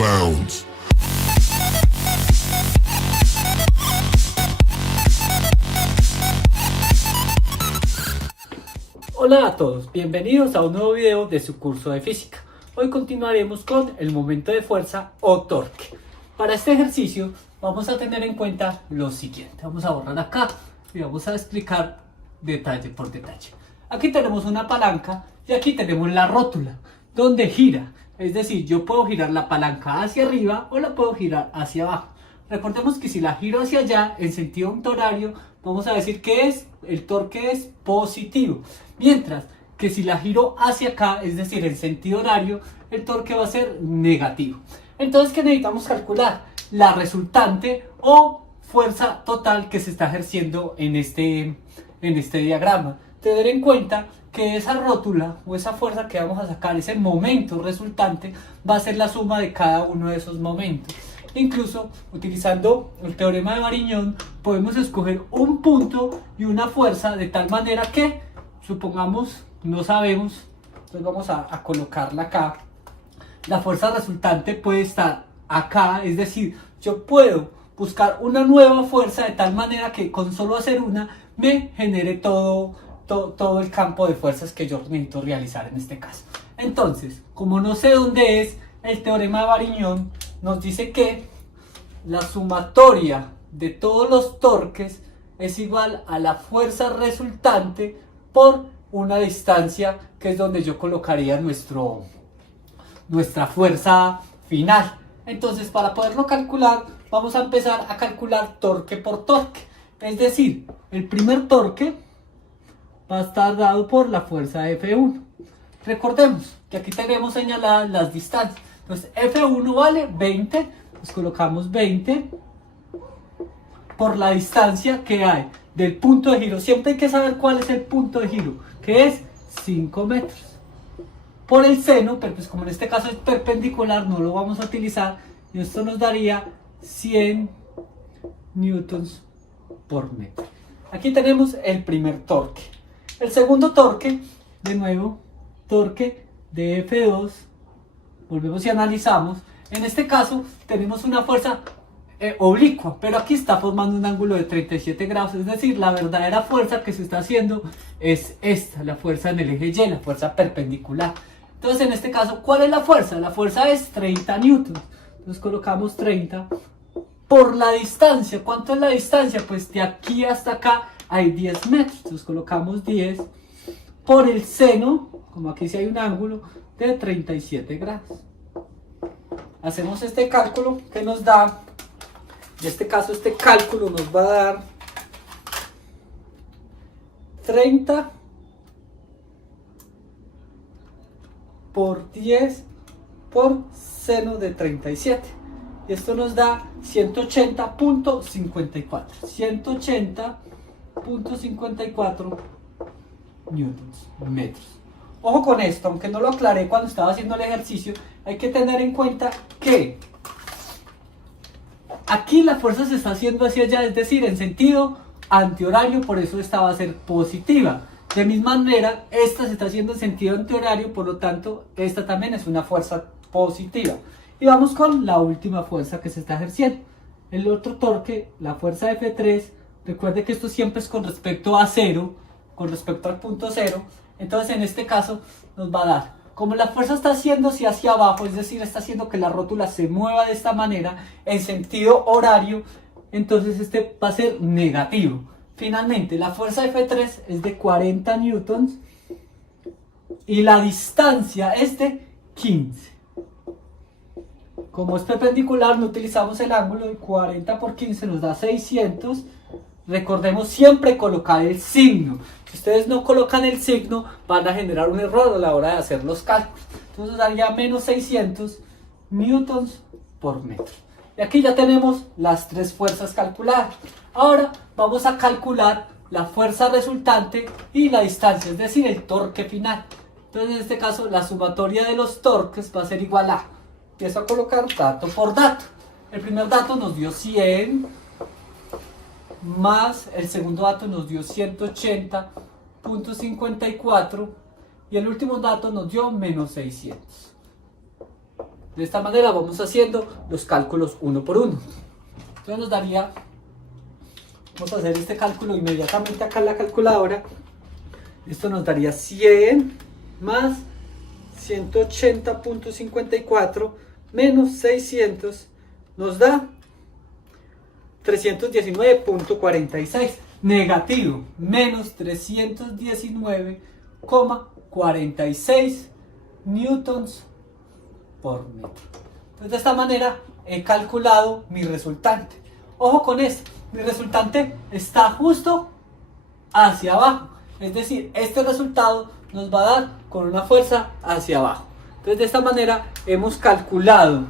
bounds. Hola a todos, bienvenidos a un nuevo video de su curso de física. Hoy continuaremos con el momento de fuerza o torque. Para este ejercicio vamos a tener en cuenta lo siguiente. Vamos a borrar acá y vamos a explicar detalle por detalle. Aquí tenemos una palanca y aquí tenemos la rótula donde gira. Es decir, yo puedo girar la palanca hacia arriba o la puedo girar hacia abajo. Recordemos que si la giro hacia allá en sentido contrario, vamos a decir que el torque es positivo. Mientras que si la giro hacia acá, es decir, en sentido horario, el torque va a ser negativo. Entonces, ¿qué necesitamos calcular? La resultante o fuerza total que se está ejerciendo en este diagrama. Tener en cuenta que esa rótula o esa fuerza que vamos a sacar, ese momento resultante, va a ser la suma de cada uno de esos momentos. Incluso utilizando el teorema de Variñón podemos escoger un punto y una fuerza de tal manera que, supongamos, no sabemos, entonces vamos a colocarla acá. La fuerza resultante puede estar acá, es decir, yo puedo buscar una nueva fuerza de tal manera que con solo hacer una me genere todo el campo de fuerzas que yo necesito realizar en este caso. Entonces, como no sé dónde es, el teorema de Variñón nos dice que la sumatoria de todos los torques es igual a la fuerza resultante por una distancia, que es donde yo colocaría nuestra fuerza final. Entonces, para poderlo calcular, vamos a empezar a calcular torque por torque. Es decir, el primer torque va a estar dado por la fuerza F1. Recordemos que aquí tenemos señaladas las distancias. Entonces F1 vale 20, pues colocamos 20 por la distancia que hay del punto de giro. Siempre hay que saber cuál es el punto de giro, que es 5 metros. Por el seno, pero pues como en este caso es perpendicular, no lo vamos a utilizar, y esto nos daría 100 newtons por metro. Aquí tenemos el primer torque. El segundo torque, de nuevo, torque de F2, volvemos y analizamos. En este caso tenemos una fuerza oblicua, pero aquí está formando un ángulo de 37 grados, es decir, la verdadera fuerza que se está haciendo es esta, la fuerza en el eje Y, la fuerza perpendicular. Entonces en este caso, ¿cuál es la fuerza? La fuerza es 30 newtons, entonces colocamos 30 por la distancia. ¿Cuánto es la distancia? Pues de aquí hasta acá hay 10 metros, entonces colocamos 10 por el seno, como aquí sí hay un ángulo, de 37 grados. Hacemos este cálculo que nos da, en este caso este cálculo nos va a dar 30 por 10 por seno de 37. Y esto nos da 180.54. 180.54 newtons metros. Ojo con esto, aunque no lo aclaré cuando estaba haciendo el ejercicio, hay que tener en cuenta que aquí la fuerza se está haciendo hacia allá, es decir, en sentido antihorario, por eso esta va a ser positiva. De misma manera, esta se está haciendo en sentido antihorario, por lo tanto, esta también es una fuerza positiva. Y vamos con la última fuerza que se está ejerciendo. El otro torque, la fuerza F3, recuerde que esto siempre es con respecto a cero, con respecto al punto cero. Entonces en este caso nos va a dar, como la fuerza está haciéndose hacia abajo, es decir, está haciendo que la rótula se mueva de esta manera en sentido horario, entonces este va a ser negativo. Finalmente, la fuerza F3 es de 40 newtons y la distancia es de 15. Como es perpendicular, no utilizamos el ángulo, de 40 por 15 nos da 600. Recordemos siempre colocar el signo. Si ustedes no colocan el signo, van a generar un error a la hora de hacer los cálculos. Entonces daría menos 600 newtons por metro. Y aquí ya tenemos las tres fuerzas calculadas. Ahora vamos a calcular la fuerza resultante y la distancia, es decir, el torque final. Entonces en este caso la sumatoria de los torques va a ser igual a, empiezo a colocar dato por dato. El primer dato nos dio 100, más el segundo dato nos dio 180.54 y el último dato nos dio menos 600. De esta manera vamos haciendo los cálculos uno por uno. Entonces nos daría, vamos a hacer este cálculo inmediatamente acá en la calculadora. Esto nos daría 100 más 180.54 menos 600 nos da 319.46. Negativo, menos 319,46 newtons por metro. Entonces de esta manera he calculado mi resultante. Ojo con esto, mi resultante está justo hacia abajo. Es decir, este resultado nos va a dar con una fuerza hacia abajo. Entonces de esta manera hemos calculado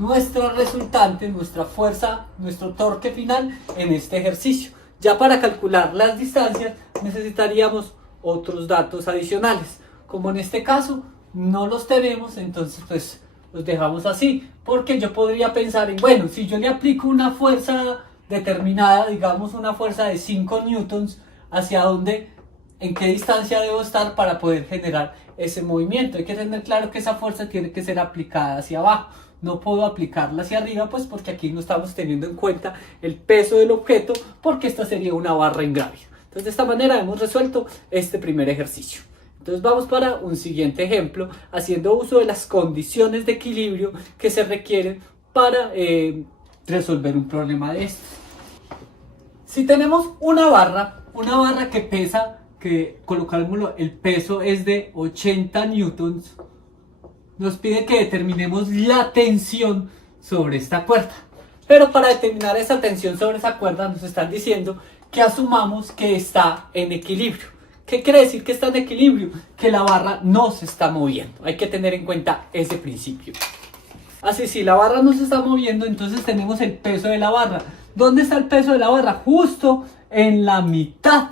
nuestra resultante, nuestra fuerza, nuestro torque final en este ejercicio. Ya para calcular las distancias necesitaríamos otros datos adicionales. Como en este caso no los tenemos, entonces pues los dejamos así. Porque yo podría pensar en, bueno, si yo le aplico una fuerza determinada, digamos una fuerza de 5 newtons, ¿hacia dónde, en qué distancia debo estar para poder generar ese movimiento? Hay que tener claro que esa fuerza tiene que ser aplicada hacia abajo. No puedo aplicarla hacia arriba, pues porque aquí no estamos teniendo en cuenta el peso del objeto, porque esta sería una barra ingrávida. Entonces de esta manera hemos resuelto este primer ejercicio. Entonces vamos para un siguiente ejemplo, haciendo uso de las condiciones de equilibrio que se requieren para resolver un problema de estos. Si tenemos una barra que pesa, que colocámoslo, el peso es de 80 newtons, nos pide que determinemos la tensión sobre esta cuerda. Pero para determinar esa tensión sobre esa cuerda nos están diciendo que asumamos que está en equilibrio. ¿Qué quiere decir que está en equilibrio? Que la barra no se está moviendo. Hay que tener en cuenta ese principio. Así, si la barra no se está moviendo, entonces tenemos el peso de la barra. ¿Dónde está el peso de la barra? Justo en la mitad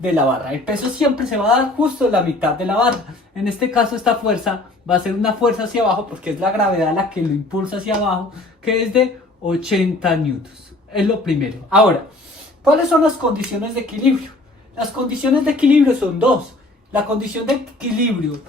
de la barra. El peso siempre se va a dar justo en la mitad de la barra. En este caso esta fuerza va a ser una fuerza hacia abajo, porque es la gravedad la que lo impulsa hacia abajo, que es de 80 newtons. Es lo primero. Ahora, ¿cuáles son las condiciones de equilibrio? Las condiciones de equilibrio son dos. La condición de equilibrio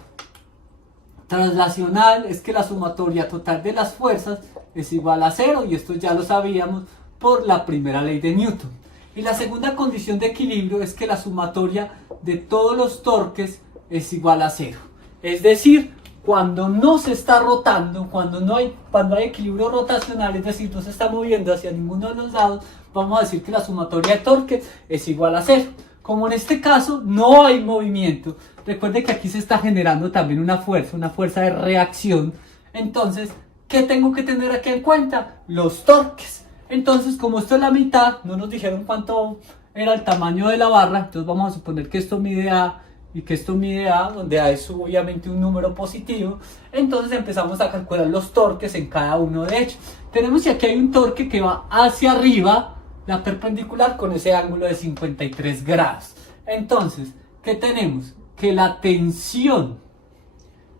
translacional es que la sumatoria total de las fuerzas es igual a cero, y esto ya lo sabíamos por la primera ley de Newton. Y la segunda condición de equilibrio es que la sumatoria de todos los torques es igual a cero. Es decir, cuando no se está rotando, cuando hay equilibrio rotacional, es decir, no se está moviendo hacia ninguno de los lados, vamos a decir que la sumatoria de torques es igual a cero. Como en este caso no hay movimiento, recuerde que aquí se está generando también una fuerza de reacción. Entonces, ¿qué tengo que tener aquí en cuenta? Los torques. Entonces, como esto es la mitad, no nos dijeron cuánto era el tamaño de la barra, entonces vamos a suponer que esto mide A y que esto mide A, donde A es obviamente un número positivo. Entonces empezamos a calcular los torques en cada uno de ellos. Tenemos que aquí hay un torque que va hacia arriba, la perpendicular, con ese ángulo de 53 grados. Entonces, ¿qué tenemos? Que la tensión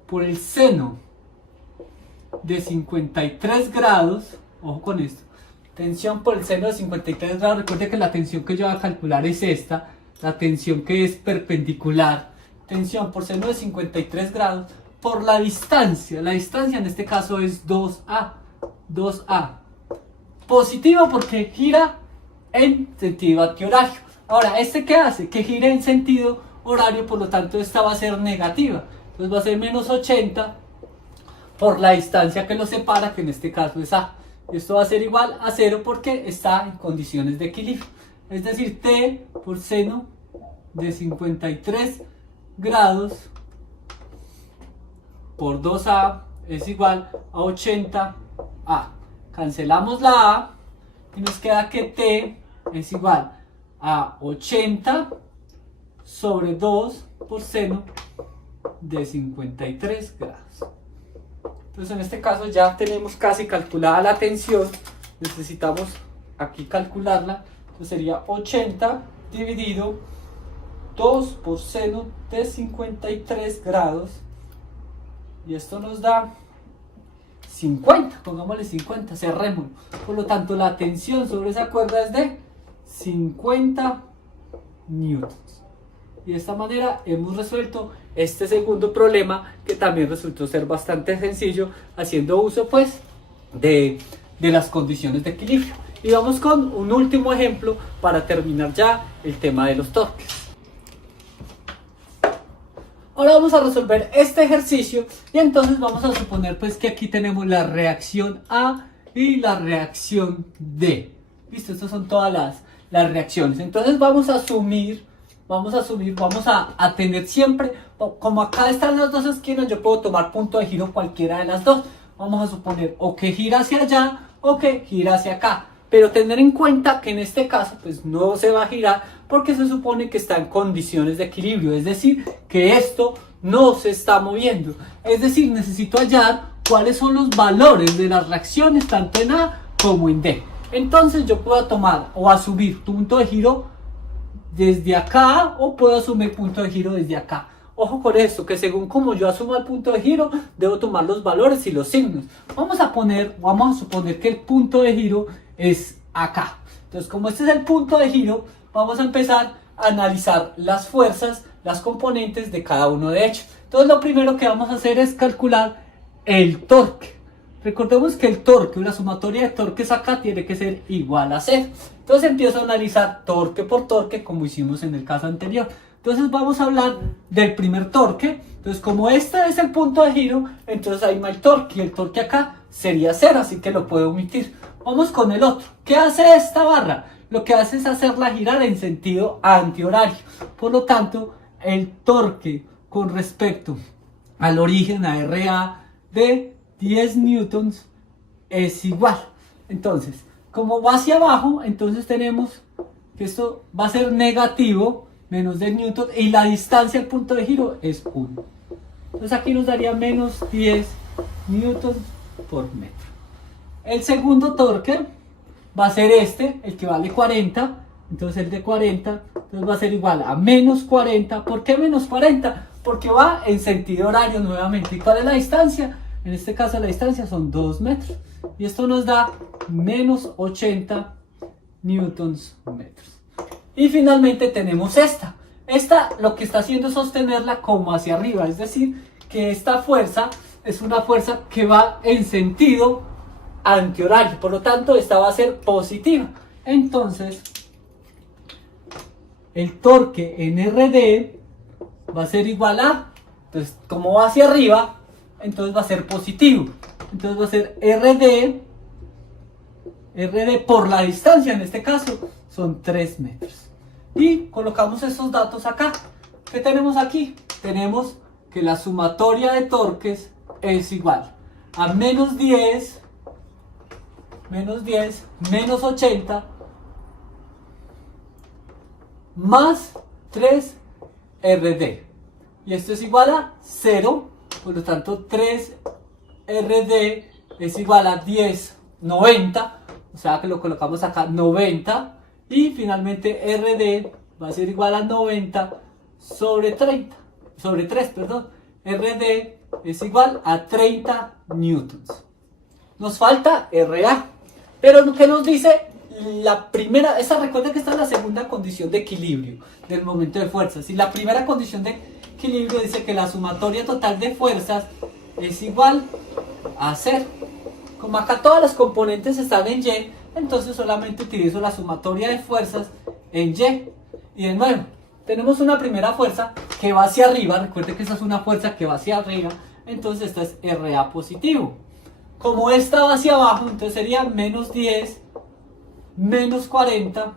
por el seno de 53 grados, ojo con esto, tensión por el seno de 53 grados, recuerde que la tensión que yo voy a calcular es esta, la tensión que es perpendicular, tensión por seno de 53 grados, por la distancia en este caso es 2A, positivo porque gira en sentido antiorario. Ahora, ¿este qué hace? Que gire en sentido horario, por lo tanto esta va a ser negativa, entonces va a ser menos 80 por la distancia que lo separa, que en este caso es A. Esto va a ser igual a 0 porque está en condiciones de equilibrio. Es decir, T por seno de 53 grados por 2A es igual a 80A. Cancelamos la A y nos queda que T es igual a 80 sobre 2 por seno de 53 grados. Entonces en este caso ya tenemos casi calculada la tensión, necesitamos aquí calcularla, entonces sería 80 dividido 2 por seno de 53 grados, y esto nos da 50, pongámosle 50, cerrémoslo. Por lo tanto la tensión sobre esa cuerda es de 50 newtons. Y de esta manera hemos resuelto este segundo problema, que también resultó ser bastante sencillo, haciendo uso pues de las condiciones de equilibrio. Y vamos con un último ejemplo para terminar ya el tema de los torques. Ahora vamos a resolver este ejercicio y entonces vamos a suponer pues que aquí tenemos la reacción A y la reacción D. ¿Listo? Estas son todas las reacciones. Entonces vamos a tener siempre, como acá están las dos esquinas, yo puedo tomar punto de giro cualquiera de las dos. Vamos a suponer o que gira hacia allá o que gira hacia acá. Pero tener en cuenta que en este caso pues no se va a girar porque se supone que está en condiciones de equilibrio. Es decir, que esto no se está moviendo. Es decir, necesito hallar cuáles son los valores de las reacciones tanto en A como en D. Entonces yo puedo tomar o asumir punto de giro desde acá o puedo asumir punto de giro desde acá. Ojo con esto, que según como yo asuma el punto de giro, debo tomar los valores y los signos. Vamos a suponer que el punto de giro es acá. Entonces, como este es el punto de giro, vamos a empezar a analizar las fuerzas, las componentes de cada uno de ellos. Entonces, lo primero que vamos a hacer es calcular el torque. Recordemos que el torque, la sumatoria de torques acá tiene que ser igual a 0. Entonces empiezo a analizar torque por torque como hicimos en el caso anterior. Entonces vamos a hablar del primer torque. Entonces como este es el punto de giro, entonces ahí no hay torque y el torque acá sería 0, así que lo puedo omitir. Vamos con el otro. ¿Qué hace esta barra? Lo que hace es hacerla girar en sentido antihorario. Por lo tanto, el torque con respecto al origen, a RA de 10 newtons es igual. Entonces, como va hacia abajo, entonces tenemos que esto va a ser negativo, menos 10 newtons, y la distancia al punto de giro es 1. Entonces aquí nos daría menos 10 newtons por metro. El segundo torque va a ser este, el que vale 40. Entonces el de 40 entonces va a ser igual a menos 40. ¿Por qué menos 40? Porque va en sentido horario nuevamente. ¿Y cuál es la distancia? En este caso la distancia son 2 metros. Y esto nos da menos 80 newtons metros. Y finalmente tenemos esta. Esta lo que está haciendo es sostenerla como hacia arriba. Es decir, que esta fuerza es una fuerza que va en sentido antihorario. Por lo tanto, esta va a ser positiva. Entonces, el torque en RD va a ser igual a, entonces como va hacia arriba, entonces va a ser positivo. Entonces va a ser RD por la distancia, en este caso son 3 metros. Y colocamos estos datos acá. ¿Qué tenemos aquí? Tenemos que la sumatoria de torques es igual a menos 10, menos 80, más 3 RD. Y esto es igual a 0, por lo tanto 3 RD es igual a 10, 90, o sea que lo colocamos acá 90, y finalmente RD va a ser igual a 90 sobre 30, sobre 3, perdón. RD es igual a 30 newtons. Nos falta RA, pero ¿qué nos dice la primera? Recuerden que esta es la segunda condición de equilibrio del momento de fuerzas. Y la primera condición de equilibrio dice que la sumatoria total de fuerzas es igual a 0. Como acá todas las componentes están en Y, entonces solamente utilizo la sumatoria de fuerzas en Y. Y de nuevo, tenemos una primera fuerza que va hacia arriba. Recuerden que esta es una fuerza que va hacia arriba. Entonces esta es RA positivo. Como esta va hacia abajo, entonces sería menos 10, menos 40.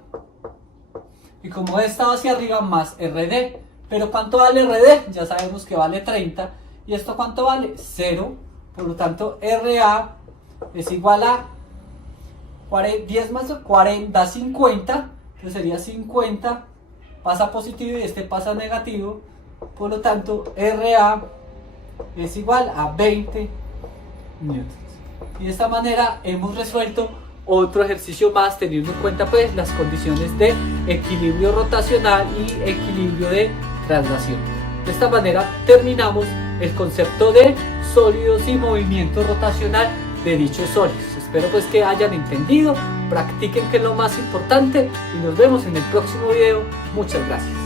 Y como esta va hacia arriba, más RD. Pero ¿cuánto vale RD? Ya sabemos que vale 30. ¿Y esto cuánto vale? 0. Por lo tanto, RA es igual a 10 más 40, 50. Entonces sería 50. Pasa positivo y este pasa negativo. Por lo tanto, RA es igual a 20 newtons. Y de esta manera hemos resuelto otro ejercicio más, teniendo en cuenta pues las condiciones de equilibrio rotacional y equilibrio de traslación. De esta manera terminamos el concepto de sólidos y movimiento rotacional de dichos sólidos. Espero pues que hayan entendido, practiquen, que es lo más importante, y nos vemos en el próximo video. Muchas gracias.